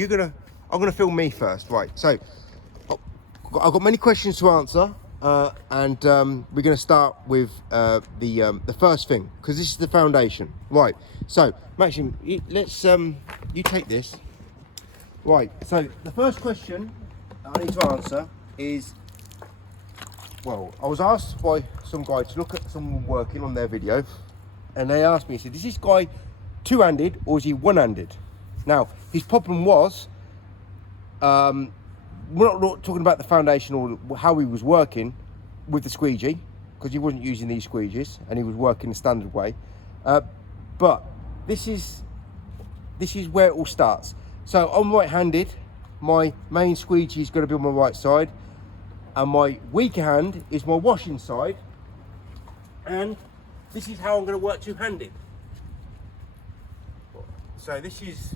I'm gonna film me first, right? So I've got many questions to answer, and we're gonna start with the first thing, because this is the foundation, right? So Maxim, let's you take this, right? So the first question I need to answer is, well, I was asked by some guy to look at someone working on their video, and they asked me, he said, is this guy two-handed or is he one-handed? Now, his problem was, we're not talking about the foundation or how he was working with the squeegee, because he wasn't using these squeegees and he was working the standard way. But this is where it all starts. So I'm right-handed, my main squeegee is going to be on my right side, and my weaker hand is my washing side, and this is how I'm going to work two-handed. So this is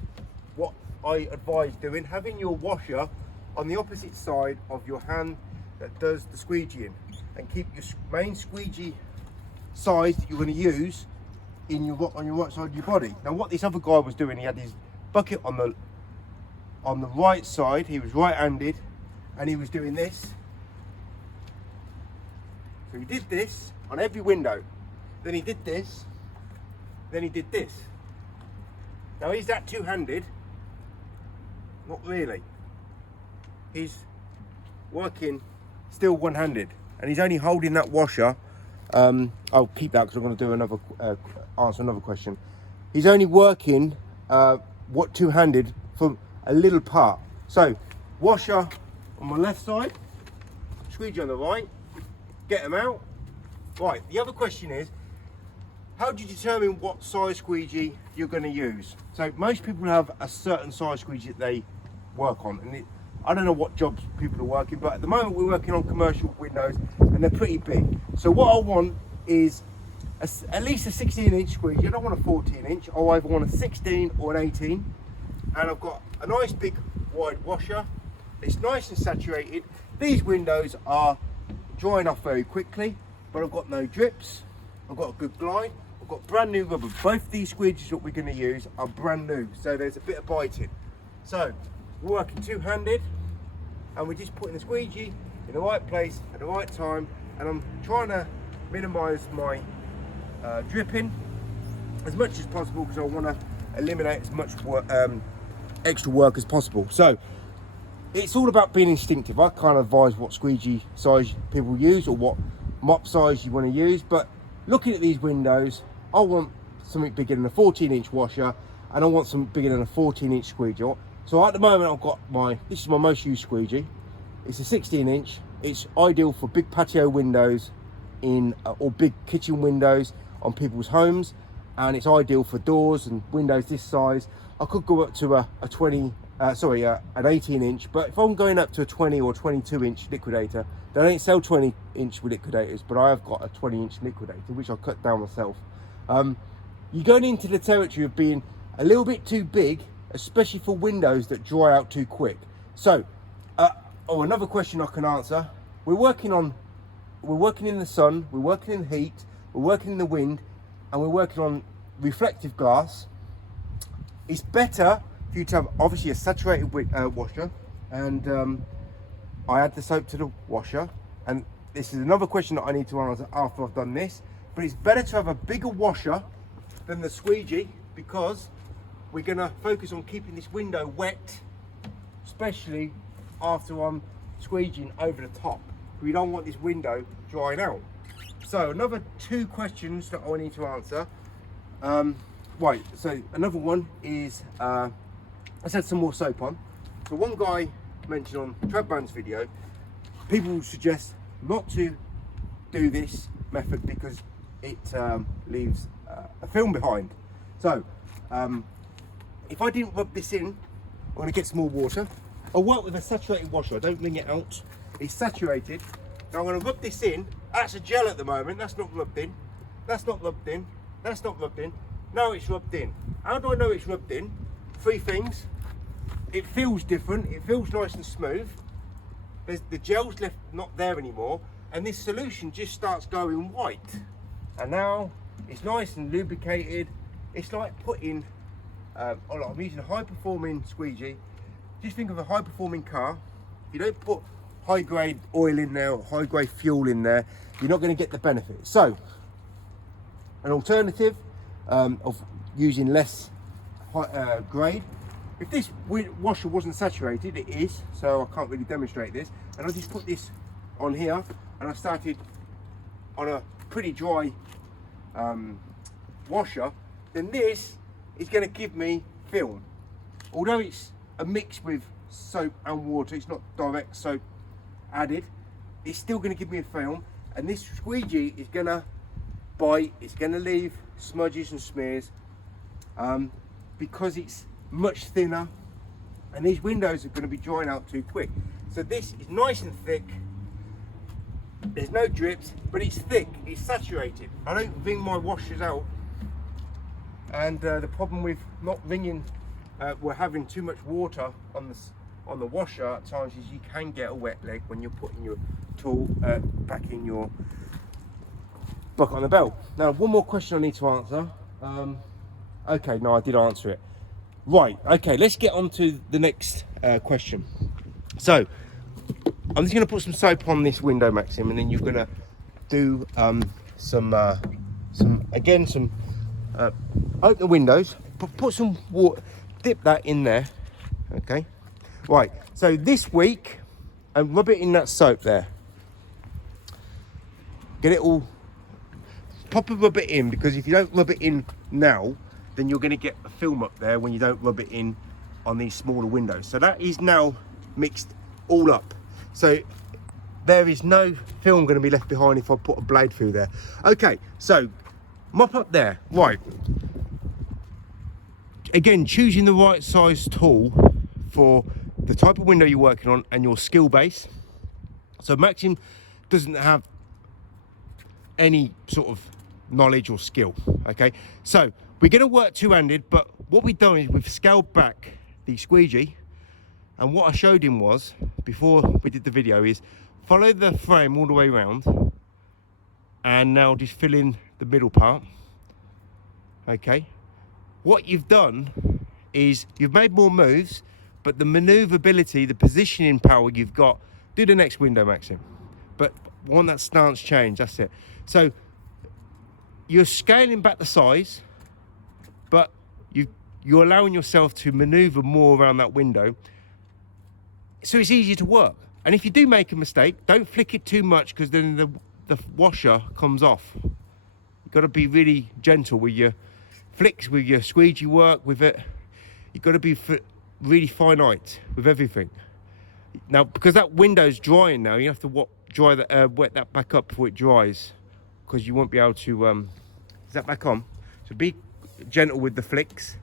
what I advise doing, having your washer on the opposite side of your hand that does the squeegeeing, and keep your main squeegee size that you're going to use on your right side of your body. Now what this other guy was doing, he had his bucket on the right side, he was right-handed, and he was doing this. So he did this on every window, then he did this, then he did this. Now is that two-handed? Not really. He's working still one-handed, and he's only holding that washer. I'll keep that because I'm going to do another answer another question. He's only working what two-handed from a little part. So washer on my left side, squeegee on the right, get them out. Right, the other question is, how do you determine what size squeegee you're going to use? So most people have a certain size squeegee that they work on, and I don't know what jobs people are working, but at the moment we're working on commercial windows and they're pretty big. So what I want is at least a 16-inch squeegee. I don't want a 14-inch. I either want a 16 or an 18, and I've got a nice big wide washer. It's nice and saturated. These windows are drying off very quickly, but I've got no drips. I've got a good glide. I've got brand new rubber. Both these squeegees that we're going to use are brand new, so there's a bit of biting. So we're working two-handed, and we're just putting the squeegee in the right place at the right time, and I'm trying to minimise my dripping as much as possible, because I want to eliminate as much work, extra work as possible. So it's all about being instinctive. I can't advise what squeegee size people use or what mop size you want to use, but looking at these windows, I want something bigger than a 14-inch washer, and I want something bigger than a 14-inch squeegee. So at the moment I've got this is my most used squeegee. It's a 16-inch. It's ideal for big patio windows or big kitchen windows on people's homes, and it's ideal for doors and windows this size. I could go up to an 18-inch, but if I'm going up to a 20 or 22-inch liquidator, they don't sell 20-inch liquidators, but I have got a 20-inch liquidator, which I cut down myself. You're going into the territory of being a little bit too big, especially for windows that dry out too quick. So, another question I can answer. We're working in the sun, we're working in the heat, we're working in the wind, and we're working on reflective glass. It's better for you to have obviously a saturated washer, and I add the soap to the washer, and this is another question that I need to answer after I've done this, but it's better to have a bigger washer than the squeegee, because we're going to focus on keeping this window wet, especially after I'm squeegeeing over the top. We don't want this window drying out. So another two questions that I need to answer. Right, so another one is, let's add some more soap on. So one guy mentioned on Troubleshooting's video, people suggest not to do this method because it leaves a film behind. So if I didn't rub this in, I'm going to get some more water. I'll work with a saturated washer. I don't wring it out. It's saturated. Now I'm going to rub this in. That's a gel at the moment. That's not rubbed in. That's not rubbed in. That's not rubbed in. Now it's rubbed in. How do I know it's rubbed in? Three things. It feels different. It feels nice and smooth. The gel's left not there anymore, and this solution just starts going white. And now it's nice and lubricated. It's like putting, I'm using a high performing squeegee, just think of a high performing car. If you don't put high grade oil in there or high grade fuel in there, you're not going to get the benefit. So an alternative of using less grade, if this washer wasn't saturated, it is, so I can't really demonstrate this, and I just put this on here and I started on a pretty dry washer, then this is going to give me film. Although it's a mix with soap and water, it's not direct soap added, it's still going to give me a film, and this squeegee is going to bite, it's going to leave smudges and smears because it's much thinner, and these windows are going to be drying out too quick. So this is nice and thick, there's no drips, but it's thick, it's saturated. I don't wring my washers out, and the problem with not wringing, we're having too much water on the washer at times, is you can get a wet leg when you're putting your tool back in your bucket on the belt. Now, one more question I need to answer. Okay, no, I did answer it. Right, okay, let's get on to the next question. So, I'm just going to put some soap on this window, Maxim, and then you're going to do some open the windows, put some water, dip that in there, okay? Right, so this week, and rub it in that soap there. Get it all, proper rub it in, because if you don't rub it in now, then you're going to get a film up there when you don't rub it in on these smaller windows. So that is now mixed all up. So there is no film going to be left behind if I put a blade through there. Okay, so mop up there. Right. Again, choosing the right size tool for the type of window you're working on and your skill base. So Maxim doesn't have any sort of knowledge or skill, okay? So we're going to work two-handed, but what we've done is we've scaled back the squeegee, and what I showed him was, before we did the video, is follow the frame all the way around, and now just fill in the middle part, okay? What you've done is you've made more moves, but the maneuverability, the positioning power you've got, do the next window, Maxim, but want that stance change, that's it. So you're scaling back the size, but you're allowing yourself to maneuver more around that window, so it's easier to work. And if you do make a mistake, don't flick it too much, because then the washer comes off. You've got to be really gentle with your flicks, with your squeegee work, with it. You've got to be really finite with everything. Now, because that window's drying now, you have to wet that back up before it dries, because you won't be able to, is that back on? So be gentle with the flicks.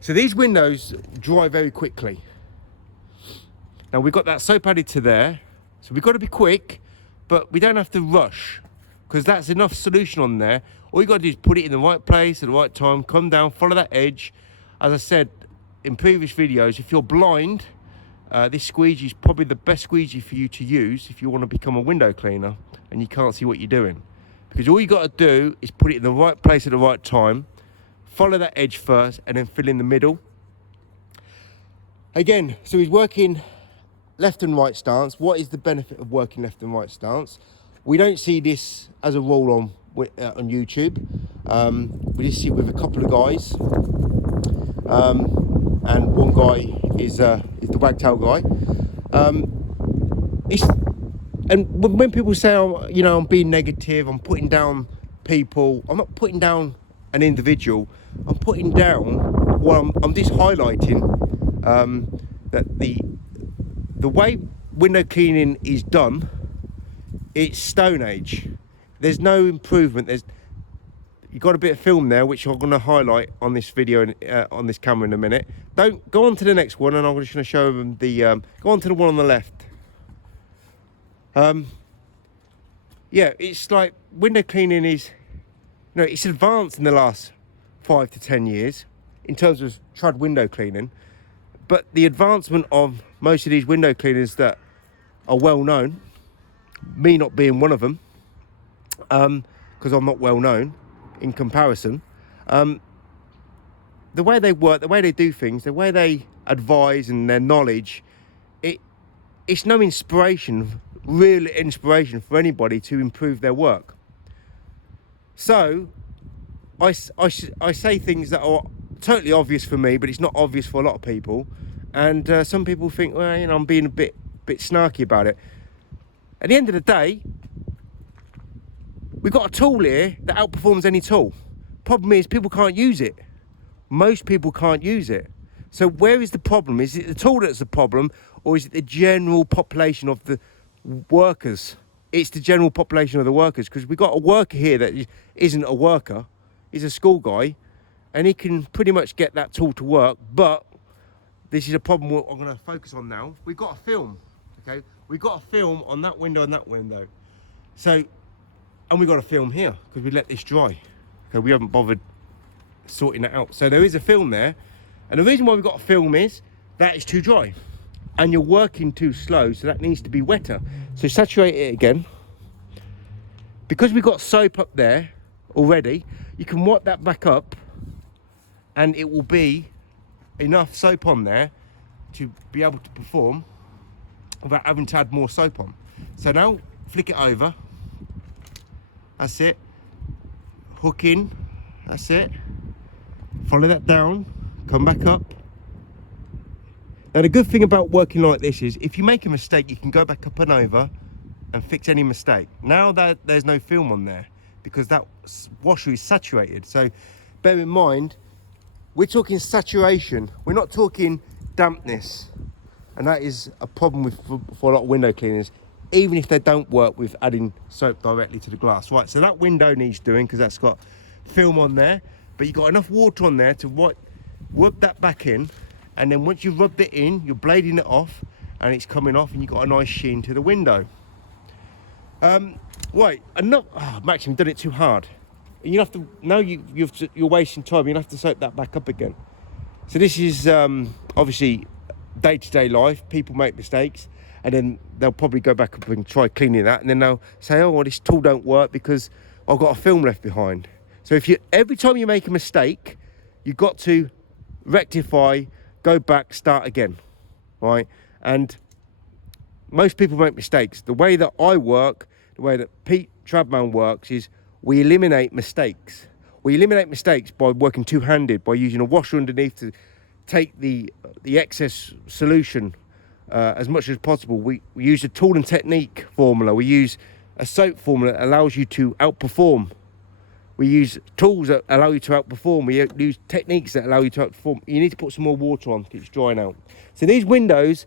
So these windows dry very quickly. Now we've got that soap added to there, so we've got to be quick, but we don't have to rush, because that's enough solution on there. All you got to do is put it in the right place at the right time, come down, follow that edge. As I said in previous videos, if you're blind, this squeegee is probably the best squeegee for you to use if you want to become a window cleaner and you can't see what you're doing. Because all you got to do is put it in the right place at the right time, follow that edge first, and then fill in the middle. Again, so he's working left and right stance. What is the benefit of working left and right stance? We don't see this as a rule on YouTube. We just see it with a couple of guys, and one guy is the wagtail guy. And when people say, oh, you know, I'm being negative, I'm putting down people, I'm not putting down an individual. I'm putting down, well, I'm just highlighting that the way window cleaning is done, it's Stone Age. There's no improvement. You've got a bit of film there, which I'm going to highlight on this video, on this camera in a minute. Don't go on to the next one, and I'm just going to show them the. Go on to the one on the left. Yeah, it's like window cleaning is, you know, it's advanced in the last 5 to 10 years in terms of trad window cleaning, but the advancement of most of these window cleaners that are well known, me not being one of them, because I'm not well known in comparison, the way they work, the way they do things, the way they advise and their knowledge, it's no real inspiration for anybody to improve their work. So I say things that are totally obvious for me, but it's not obvious for a lot of people. And some people think, well, you know, I'm being a bit snarky about it. At the end of the day, we've got a tool here that outperforms any tool. Problem is, people can't use it. Most people can't use it. So where is the problem? Is it the tool that's the problem, or is it the general population of the workers? It's the general population of the workers, because we've got a worker here that isn't a worker. He's a school guy, and he can pretty much get that tool to work, but this is a problem I'm going to focus on now. We've got a film, okay? We've got a film on that window and that window. So, and we've got a film here, because we let this dry. Okay, we haven't bothered sorting that out. So there is a film there, and the reason why we've got a film is that it's too dry, and you're working too slow, so that needs to be wetter. So saturate it again. Because we've got soap up there already, you can wipe that back up, and it will be enough soap on there to be able to perform without having to add more soap on. So now flick it over. That's it. Hook in. That's it. Follow that down. Come back up. Now the good thing about working like this is if you make a mistake, you can go back up and over and fix any mistake. Now that there's no film on there because that washer is saturated. So bear in mind, we're talking saturation. We're not talking dampness. And that is a problem for a lot of window cleaners, even if they don't work with adding soap directly to the glass. Right, so that window needs doing because that's got film on there, but you've got enough water on there to rub that back in, and then once you've rubbed it in, you're blading it off, and it's coming off, and you've got a nice sheen to the window. Right, enough. Oh, Max, you've done it too hard. You have to, now you're wasting time, you'll have to soap that back up again. So this is obviously day-to-day life. People make mistakes, and then they'll probably go back up and try cleaning that, and then they'll say, oh, well, this tool don't work because I've got a film left behind. So every time you make a mistake, you've got to rectify, go back, start again, right? And most people make mistakes. The way that I work, the way that Pete Trabman works is we eliminate mistakes. We eliminate mistakes by working two-handed, by using a washer underneath to take the excess solution as much as possible. We use a tool and technique formula. We use a soap formula that allows you to outperform. We use tools that allow you to outperform. We use techniques that allow you to outperform. You need to put some more water on because it's drying out. So these windows,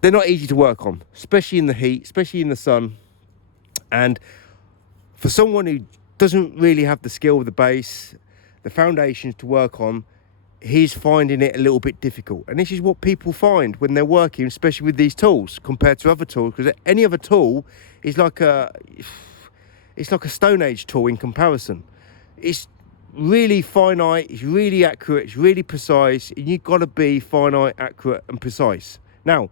they're not easy to work on, especially in the heat, especially in the sun. And for someone who doesn't really have the skill of the base, the foundations to work on, he's finding it a little bit difficult. And this is what people find when they're working, especially with these tools compared to other tools, because any other tool is like a Stone Age tool in comparison. It's really finite, it's really accurate, it's really precise, and you've got to be finite, accurate, and precise. Now,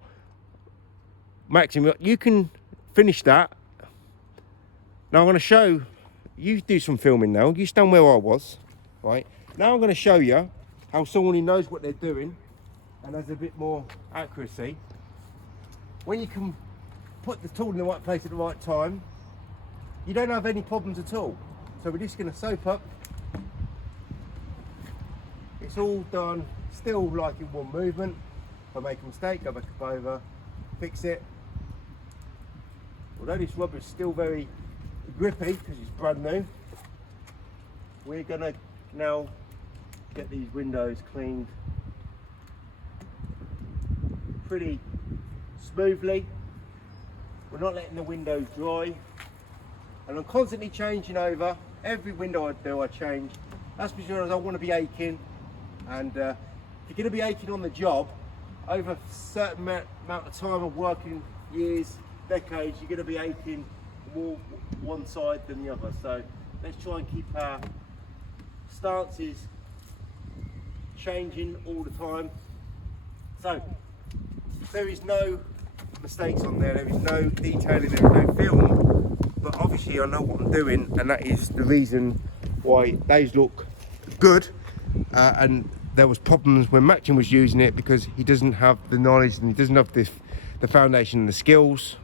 Maxim, you can finish that. Now I'm going to show you, do some filming now. You stand where I was, right? Now I'm going to show you how someone who knows what they're doing and has a bit more accuracy, when you can put the tool in the right place at the right time, you don't have any problems at all. So we're just going to soap up. It's all done, still like in one movement. If I make a mistake, go back up over, fix it. Although this rubber is still very grippy because it's brand new, we're going to now get these windows cleaned pretty smoothly. We're not letting the windows dry. And I'm constantly changing over. Every window I do, I change. That's because I want to be aching. And if you're going to be aching on the job, over a certain amount of time of working, years, decades, you're going to be aching more one side than the other. So let's try and keep our stances changing all the time. So there is no mistakes on there. There is no detailing. There is no film. But obviously I know what I'm doing, and that is the reason why those look good and there was problems when Maxim was using it because he doesn't have the knowledge and he doesn't have the foundation and the skills.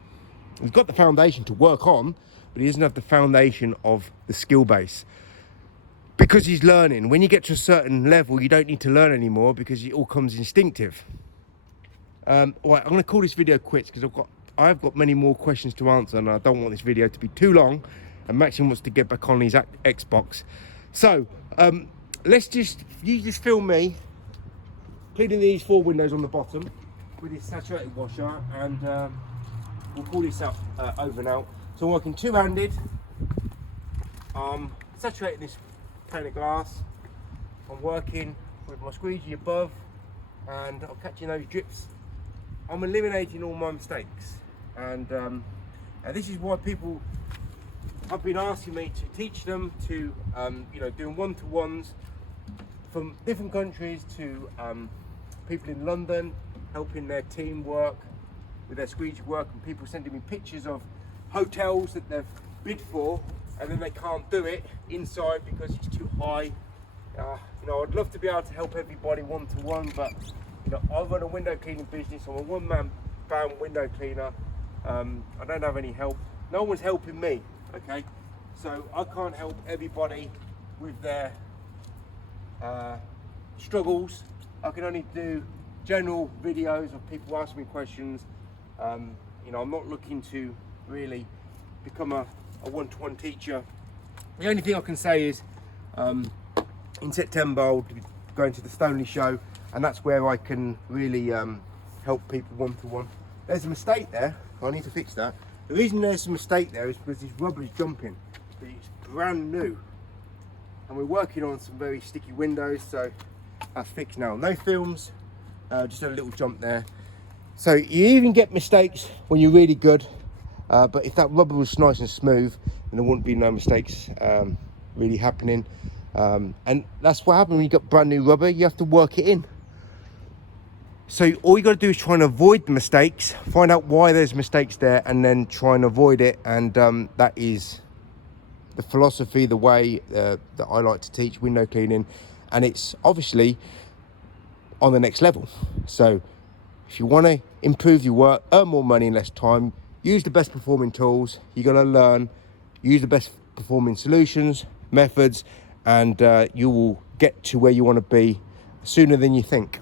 He's got the foundation to work on, but he doesn't have the foundation of the skill base. Because he's learning. When you get to a certain level, you don't need to learn anymore because it all comes instinctive. Right, I'm going to call this video quits because I've got many more questions to answer, and I don't want this video to be too long. And Maxim wants to get back on his Xbox. So you just film me cleaning these 4 windows on the bottom with this saturated washer, and we'll call this up over now. So I'm working two-handed. Saturating this pane of glass. I'm working with my squeegee above, and I'm catching those drips. I'm eliminating all my mistakes, and this is why people have been asking me to teach them to, doing one-to-ones from different countries to people in London, helping their team work with their squeegee work, and people sending me pictures of hotels that they've bid for and then they can't do it inside because it's too high. I'd love to be able to help everybody one-to-one, but I run a window cleaning business. I'm a one-man band window cleaner. I don't have any help. No one's helping me, okay? So I can't help everybody with their struggles. I can only do general videos of people asking me questions. I'm not looking to really become a one-to-one teacher. The only thing I can say is in September I'll be going to the Stoneleigh show, and that's where I can really help people one-to-one. There's a mistake there. I need to fix that. The reason there's a mistake there is because this rubber is jumping, but it's brand new, and we're working on some very sticky windows, so that's fixed now. No films, just a little jump there. So you even get mistakes when you're really good, but if that rubber was nice and smooth, then there wouldn't be no mistakes really happening. And that's what happens when you got brand new rubber. You have to work it in. So all you got to do is try and avoid the mistakes, find out why there's mistakes there, and then try and avoid it. And that is the philosophy, the way that I like to teach window cleaning, and it's obviously on the next level. So if you want to improve your work, earn more money in less time, use the best performing tools, you got to learn, use the best performing solutions, methods, and you will get to where you want to be sooner than you think.